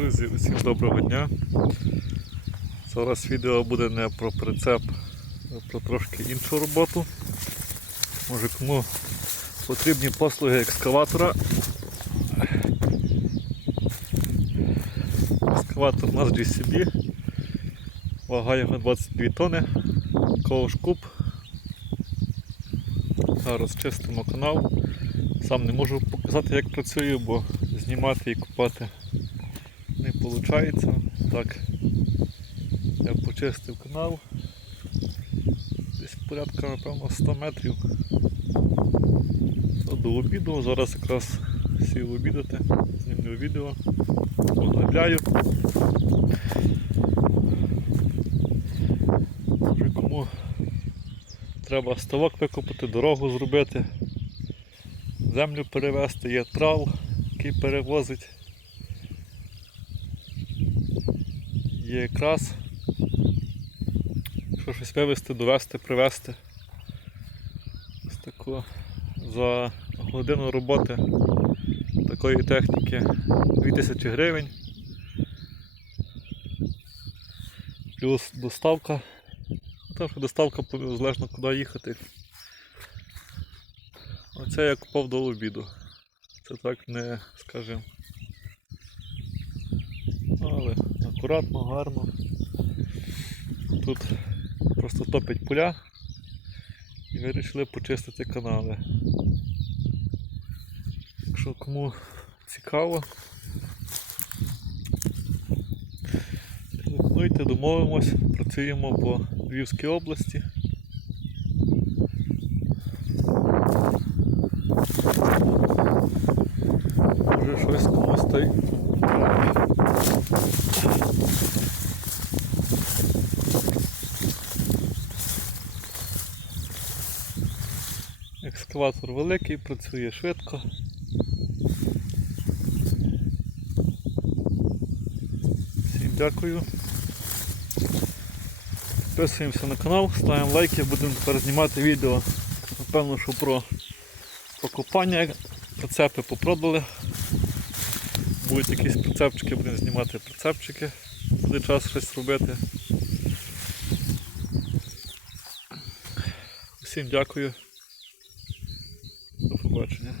Друзі, усім доброго дня. Зараз відео буде не про прицеп, а про трошки іншу роботу. Може кому потрібні послуги екскаватора. Екскаватор у нас GCB. Вага його 22 тони. Ковш куб. Зараз чистимо канал. Сам не можу показати, як працюю, бо знімати і купати не виходить. Так, я почистив канал. Десь порядка, напевно, 100 метрів. То До обіду. Зараз якраз сів обідати, знімлю відео. Може кому треба ставок викопати, дорогу зробити, землю перевезти, є трал, який перевозить. Якраз. Якщо щось вивезти, довезти, привезти. Ось таку за годину роботи такої техніки 2000 гривень. Плюс доставка. Там що доставка залежно куди їхати. Оце я купав до обіду. Це так не скажімо. Але акуратно, гарно. Тут просто топить поля і вирішили почистити канали. Якщо кому цікаво, телефонуйте, домовимось, працюємо по Львівській області. Може щось комусь та й Екскаватор великий, працює швидко. Всім дякую. Підписуємося на канал, ставимо лайки, будемо тепер знімати відео. Напевно, що про покупання прицепи попродали. Будуть якісь прицепчики, будемо знімати прицепчики, буде час щось робити. Всім дякую. До побачення.